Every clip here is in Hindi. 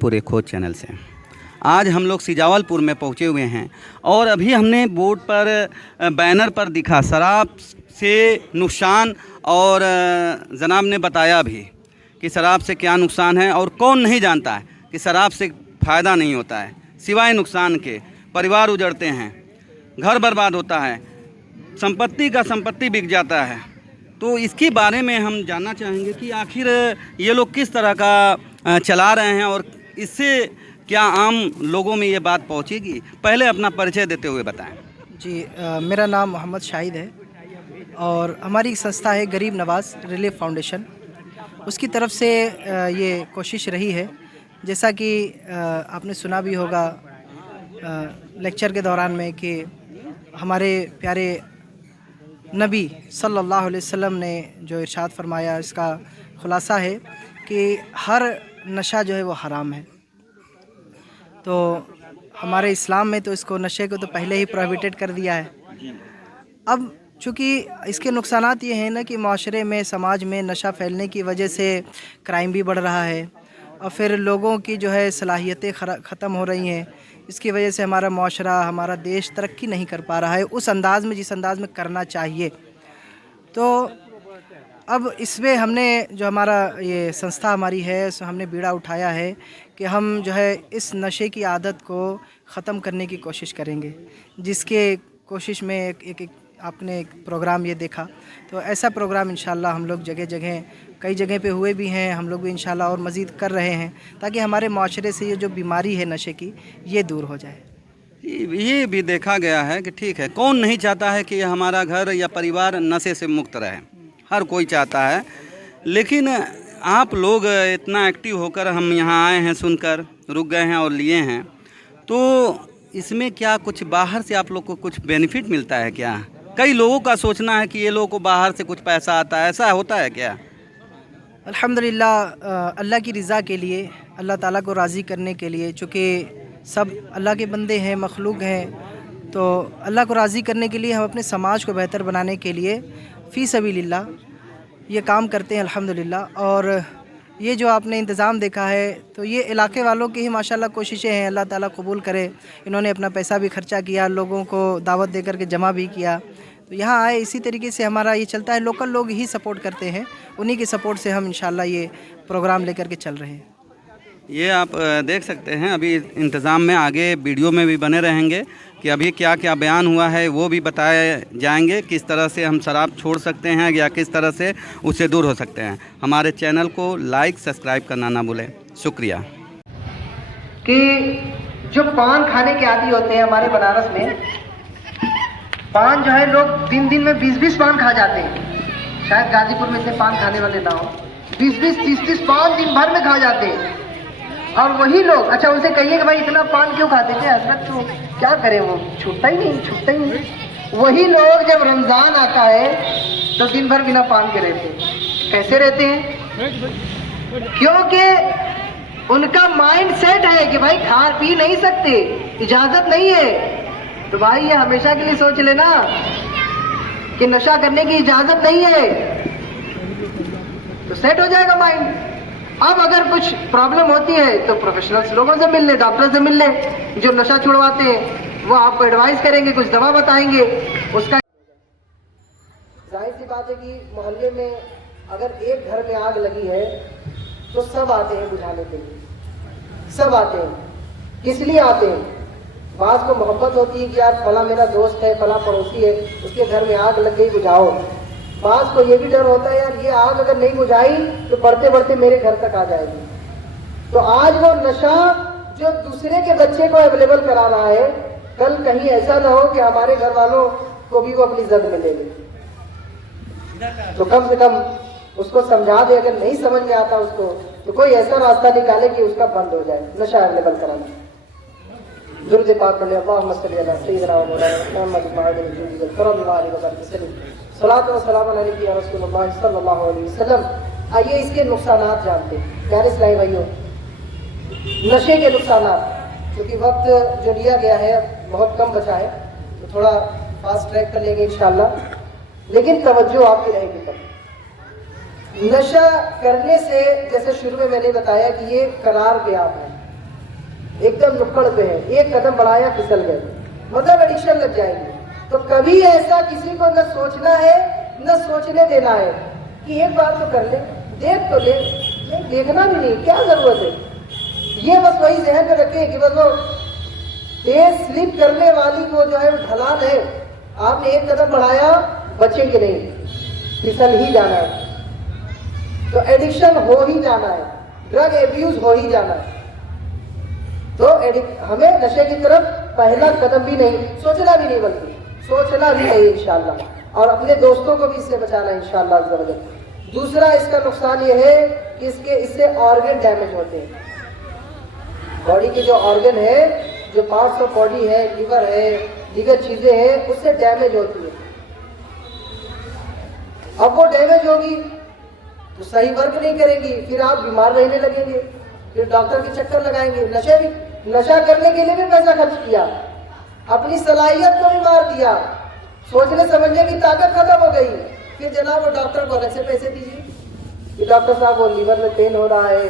गाजीपुर एक खोज चैनल से। आज हम लोग सिजावलपुर में पहुँचे हुए हैं और अभी हमने बोर्ड पर बैनर पर दिखा शराब से नुकसान, और जनाब ने बताया भी कि शराब से क्या नुकसान है और कौन नहीं जानता है कि शराब से फ़ायदा नहीं होता है सिवाय नुकसान के। परिवार उजड़ते हैं, घर बर्बाद होता है, संपत्ति बिक जाता है। तो इसके बारे में हम जानना चाहेंगे कि आखिर ये लोग किस तरह का चला रहे हैं और इससे क्या आम लोगों में ये बात पहुंचेगी। पहले अपना परिचय देते हुए बताएं। जी, मेरा नाम मोहम्मद शाहिद है और हमारी संस्था है गरीब नवाज़ रिलीफ फाउंडेशन। उसकी तरफ से ये कोशिश रही है, जैसा कि आपने सुना भी होगा लेक्चर के दौरान में, कि हमारे प्यारे नबी सल्लल्लाहु अलैहि वसल्लम ने जो इरशाद फरमाया, इसका ख़ुलासा है कि हर नशा जो है वो हराम है। तो हमारे इस्लाम में तो इसको, नशे को तो पहले ही प्रोहिबिटेड कर दिया है। अब चूँकि इसके नुकसानात ये हैं ना कि माशरे में, समाज में नशा फैलने की वजह से क्राइम भी बढ़ रहा है और फिर लोगों की जो है सलाहियतें ख़त्म हो रही हैं। इसकी वजह से हमारा माशरा, हमारा देश तरक्की नहीं कर पा रहा है उस अंदाज़ में जिस अंदाज़ में करना चाहिए। तो अब इसमें हमने जो हमारा ये संस्था हमारी है, सो हमने बीड़ा उठाया है कि हम जो है इस नशे की आदत को ख़त्म करने की कोशिश करेंगे, जिसके कोशिश में एक आपने एक प्रोग्राम ये देखा, तो ऐसा प्रोग्राम इंशाल्लाह हम लोग जगह जगह, कई जगह पे हुए भी हैं, हम लोग भी इंशाल्लाह और मज़ीद कर रहे हैं, ताकि हमारे माशरे से ये जो बीमारी है नशे की, ये दूर हो जाए। ये भी देखा गया है कि ठीक है, कौन नहीं चाहता है कि हमारा घर या परिवार नशे से मुक्त रहे, हर कोई चाहता है। लेकिन आप लोग इतना एक्टिव होकर हम यहाँ आए हैं, सुनकर रुक गए हैं और लिए हैं, तो इसमें क्या कुछ बाहर से आप लोग को कुछ बेनिफिट मिलता है क्या? कई लोगों का सोचना है कि ये लोगों को बाहर से कुछ पैसा आता है, ऐसा होता है क्या? अल्हम्दुलिल्लाह, अल्लाह की रज़ा के लिए, अल्लाह ताला को राज़ी करने के लिए, चूँकि सब अल्लाह के बंदे हैं, मखलूक हैं, तो अल्लाह को राज़ी करने के लिए हम अपने समाज को बेहतर बनाने के लिए फ़ी सबीलिल्लाह ये काम करते हैं अल्हम्दुलिल्लाह। और ये जो आपने इंतज़ाम देखा है, तो ये इलाके वालों की ही माशाल्लाह कोशिशें हैं, अल्लाह ताला कबूल करे। इन्होंने अपना पैसा भी खर्चा किया, लोगों को दावत देकर के जमा भी किया, तो यहाँ आए। इसी तरीके से हमारा ये चलता है, लोकल लोग ही सपोर्ट करते हैं, उन्हीं के सपोर्ट से हम इंशाल्लाह ये प्रोग्राम लेकर के चल रहे हैं। ये आप देख सकते हैं, अभी इंतज़ाम में आगे वीडियो में भी बने रहेंगे कि अभी क्या क्या बयान हुआ है वो भी बताए जाएंगे, किस तरह से हम शराब छोड़ सकते हैं या किस तरह से उससे दूर हो सकते हैं। हमारे चैनल को लाइक सब्सक्राइब करना ना भूलें। शुक्रिया। कि जो पान खाने के आदी होते हैं हमारे बनारस में, पान जो है लोग दिन में 20-20 पान खा जाते हैं। शायद गाजीपुर में से पान खाने वाले ना हो, 20-20, 30-30 पान दिन भर में खा जाते हैं। और वही लोग, अच्छा उनसे कहिए कि भाई इतना पान क्यों खाते थे हजरत, तो क्या करें, वो छूटता ही नहीं। वही लोग जब रमज़ान आता है तो दिन भर बिना पान के रहते हैं। कैसे रहते हैं? क्योंकि उनका माइंड सेट है कि भाई खा पी नहीं सकते, इजाज़त नहीं है। तो भाई ये हमेशा के लिए सोच लेना कि नशा करने की इजाज़त नहीं है, तो सेट हो जाएगा माइंड। अब अगर कुछ प्रॉब्लम होती है तो प्रोफेशनल्स लोगों से मिल ले, डॉक्टर से मिल ले, जो नशा छुड़वाते हैं वो आपको एडवाइस करेंगे, कुछ दवा बताएंगे। उसका जाहिर सी बात है कि मोहल्ले में अगर एक घर में आग लगी है तो सब आते हैं बुझाने के लिए, सब आते हैं। किस लिए आते हैं? बात को मोहब्बत होती है कि यार फला मेरा दोस्त है, फला पड़ोसी है, उसके घर में आग लग गई, बुझाओ। बात को ये भी डर होता है यार ये आग अगर नहीं बुझाई तो बढ़ते बढ़ते मेरे घर तक आ जाएगी। तो आज वो नशा जो दूसरे के बच्चे को अवेलेबल करा रहा है, कल कहीं ऐसा ना हो कि हमारे घर वालों को भी वो अपनी जद में ले ले। तो कम से कम उसको समझा दे, अगर नहीं समझ में आता उसको तो कोई ऐसा रास्ता निकाले कि उसका बंद हो जाए नशा अवेलेबल कराना। दुरूद पाक पढ़े, अल्लाहुम्मा सल्ली अला सय्यिदिना व मौलाना मुहम्मद सलातो व सलाम अलैहि या रसूलुल्लाह सल्लल्लाहु अलैहि वसल्लम। आइए इसके नुकसानात जानते हैं। प्यारे इस्लामी भाइयों, नशे के नुकसानात, क्योंकि वक्त जो लिया गया है बहुत कम बचा है, तो थोड़ा फास्ट ट्रैक कर लेंगे इंशाल्लाह, लेकिन तवज्जो आपकी रहेगी तब। नशा करने से, जैसे शुरू में मैंने बताया कि ये करार पे आप है, एकदम नुक्कड़ पे है, एक कदम बढ़ाया फिसल गए, मतलब एडिक्शन लग जाएगी। तो कभी ऐसा किसी को न सोचना है न सोचने देना है कि एक बार तो कर ले, देख तो ले, नहीं देखना भी नहीं, क्या जरूरत है। ये बस वही जहन में रखे कि बस वो तेज स्लिप करने वाली वो जो है ढलान है, आपने एक कदम बढ़ाया, बचेंगे नहीं, फिसल ही जाना है। तो एडिक्शन हो ही जाना है, ड्रग एब्यूज हो ही जाना है। तो हमें नशे की तरफ पहला कदम भी नहीं, सोचना भी नहीं, बल्कि सोचना भी नहीं इंशाअल्लाह, और अपने दोस्तों को भी इससे बचाना है इंशाअल्लाह अज़्ज़ा वजल। दूसरा इसका नुकसान ये है कि इससे ऑर्गन डैमेज होते हैं। बॉडी के जो ऑर्गन है, जो पार्ट्स ऑफ बॉडी है, लीवर है, दीगर चीजें हैं, उससे डैमेज होती है। अब वो डैमेज होगी तो सही वर्क नहीं करेंगी, फिर आप बीमार रहने लगेंगे, फिर डॉक्टर के चक्कर लगाएंगे। नशा करने के लिए भी पैसा खर्च किया, अपनी सलाहियत को भी मार दिया, सोचने समझने की ताकत खत्म हो गई, फिर जनाब वो डॉक्टर को अलग से पैसे दीजिए कि डॉक्टर साहब वो लीवर में पेन हो रहा है,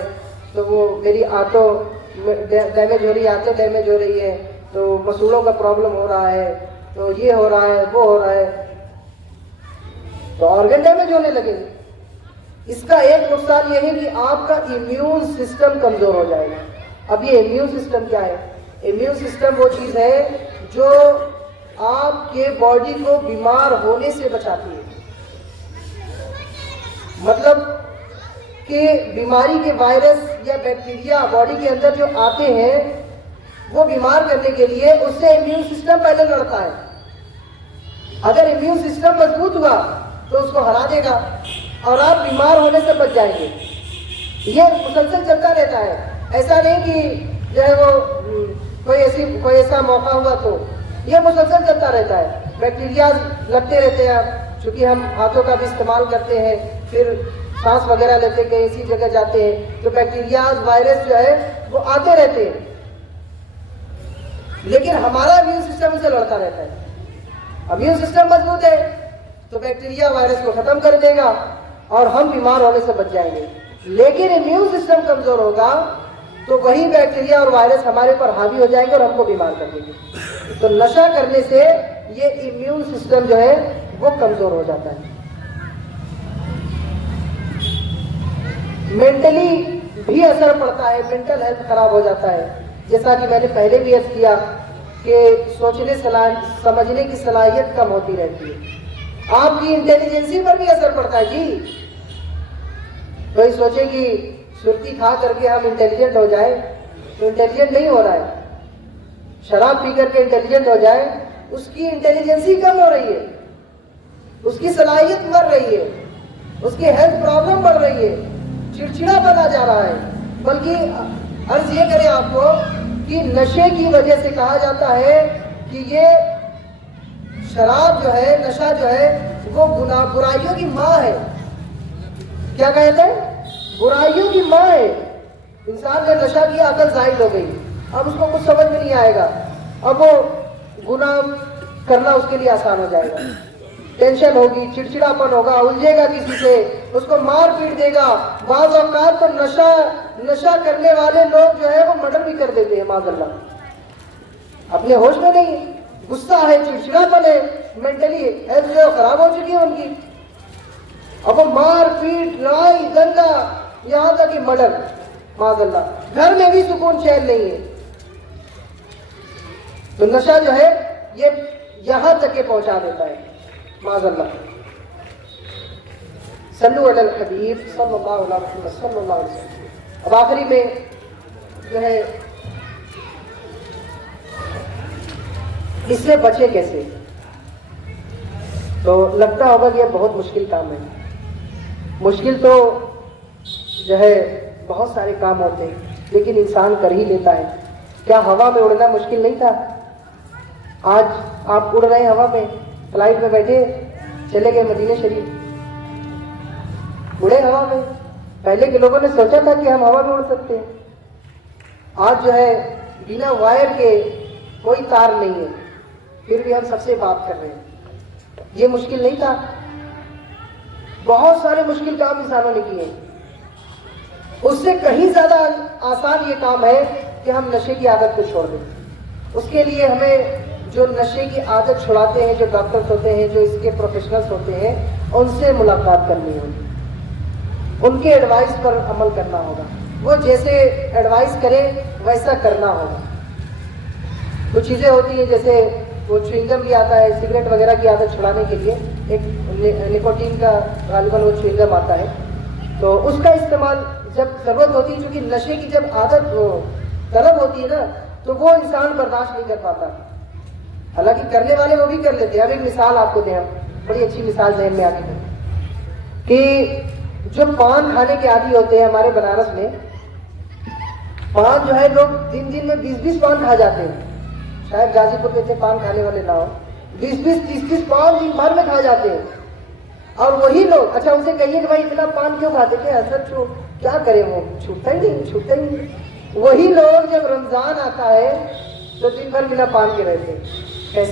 तो वो मेरी आंतों डैमेज हो रही है, आंतें डैमेज हो रही है, तो मसूड़ों का प्रॉब्लम हो रहा है, तो ये हो रहा है, वो हो रहा है, तो ऑर्गन डैमेज होने लगेंगे। इसका एक नुकसान यह है कि आपका इम्यून सिस्टम कमजोर हो जाएगा। अब ये इम्यून सिस्टम क्या है? इम्यून सिस्टम वो चीज है जो आपके बॉडी को बीमार होने से बचाती है। मतलब कि बीमारी के वायरस या बैक्टीरिया बॉडी के अंदर जो आते हैं, वो बीमार करने के लिए उससे इम्यून सिस्टम पहले लड़ता है। अगर इम्यून सिस्टम मजबूत हुआ तो उसको हरा देगा और आप बीमार होने से बच जाएंगे। ये मुसलसल चलता रहता है, ऐसा नहीं कि जो है वो कोई ऐसा मौका हुआ तो, ये मुसलसल चलता रहता है। बैक्टीरिया लगते रहते हैं, चूंकि हम हाथों का भी इस्तेमाल करते हैं, फिर सांस वगैरह लेते कहीं इसी जगह जाते हैं, तो बैक्टीरिया वायरस जो है वो आते रहते हैं, लेकिन हमारा इम्यून सिस्टम उसे लड़ता रहता है। इम्यून सिस्टम मजबूत है तो बैक्टीरिया वायरस को खत्म कर देगा और हम बीमार होने से बच जाएंगे। लेकिन इम्यून सिस्टम कमजोर होगा तो वही बैक्टीरिया और वायरस हमारे पर हावी हो जाएंगे और हमको बीमार कर देंगे। तो नशा करने से ये इम्यून सिस्टम जो है वो कमजोर हो जाता है। मेंटली भी असर पड़ता है, मेंटल हेल्थ खराब हो जाता है। जैसा कि मैंने पहले भी अर्ज किया कि सोचने समझने की सलाहियत कम होती रहती है। आपकी इंटेलिजेंसी पर भी असर पड़ता है जी। कोई सोचे कि सुर्ती खा करके हम इंटेलिजेंट हो जाए, तो इंटेलिजेंट नहीं हो रहा है। शराब पी करके इंटेलिजेंट हो जाए, उसकी इंटेलिजेंसी कम हो रही है, उसकी सलाहियत मर रही है, उसकी हेल्थ प्रॉब्लम बढ़ रही है, चिड़चिड़ापन आ जा रहा है। बल्कि अर्ज ये करें आपको कि नशे की वजह से कहा जाता है कि ये शराब जो है, नशा जो है, वो बुराइयों की माँ है। क्या कहते हैं? बुराइयों की माँ है। इंसान ने नशा किया, अकल जाहिल हो गई, अब उसको कुछ समझ में नहीं आएगा, अब वो गुनाह करना उसके लिए आसान हो जाएगा। टेंशन होगी, चिड़चिड़ापन होगा, उलझेगा किसी से, उसको मार पीट देगा। बाज़ औक़ात तो नशा करने वाले लोग जो है वो मर्डर भी कर देते हैं माज़अल्लाह। अपने होश में नहीं, गुस्सा है, चिड़चिड़ापन है, मेंटली हेल्थ जो खराब हो चुकी है उनकी। अब वो मार पीट, लड़ाई दंगा, यहाँ तक कि मर्डर माज़अल्लाह। घर में भी सुकून चैन नहीं है। तो नशा जो है ये यहाँ तक के पहुंचा देता है माज़अल्लाह। सल्लु अलल हबीब सल्लल्लाहु अलैहि वसल्लम। अब आखिरी में जो है इससे बचे कैसे? तो लगता होगा कि यह बहुत मुश्किल काम है। मुश्किल तो जो है बहुत सारे काम होते हैं, लेकिन इंसान कर ही लेता है। क्या हवा में उड़ना मुश्किल नहीं था? आज आप उड़ रहे हैं हवा में, फ्लाइट में बैठे चले गए मदीने शरीफ, उड़े हवा में। पहले के लोगों ने सोचा था कि हम हवा में उड़ सकते हैं। आज जो है बिना वायर के कोई तार नहीं है, फिर भी हम सबसे बात कर रहे हैं। ये मुश्किल नहीं था। बहुत सारे मुश्किल काम इंसानों ने किए। उससे कहीं ज्यादा आसान ये काम है कि हम नशे की आदत को छोड़ दें। उसके लिए हमें जो नशे की आदत छुड़ाते हैं, जो डॉक्टर्स होते हैं, जो इसके प्रोफेशनल्स होते हैं, उनसे मुलाकात करनी होगी, उनके एडवाइस पर अमल करना होगा। वो जैसे एडवाइस करें वैसा करना होगा। कुछ चीज़ें होती हैं, जैसे वो च्युइंगम भी आता है, सिगरेट वगैरह की आदत छुड़ाने के लिए एक निकोटीन का गालिबन वो च्युइंगम आता है, तो उसका इस्तेमाल जब ज़रूरत होती है, क्योंकि नशे की जब आदत तलब होती है ना, तो वो इंसान बर्दाश्त नहीं कर पाता। हालांकि करने वाले वो भी कर लेते हैं। अब एक मिसाल आपको दें, हम बड़ी अच्छी मिसाल जहन में आती है कि जो पान खाने के आदी होते हैं हमारे बनारस में, पान जो है लोग दिन में 20-20 पान खा जाते हैं। शायद गाजीपुर के थे पान खाने वाले ना हो, 20-20, 30-30 पान दिन भर में खा जाते हैं। और वही लोग, अच्छा उनसे कहिए कि भाई इतना पान क्यों खाते, क्या असर क्या करें, वो छूटता ही नहीं। वही लोग जब रमजान आता है तो दिन भर बिना पान के रहते हैं। कैसे?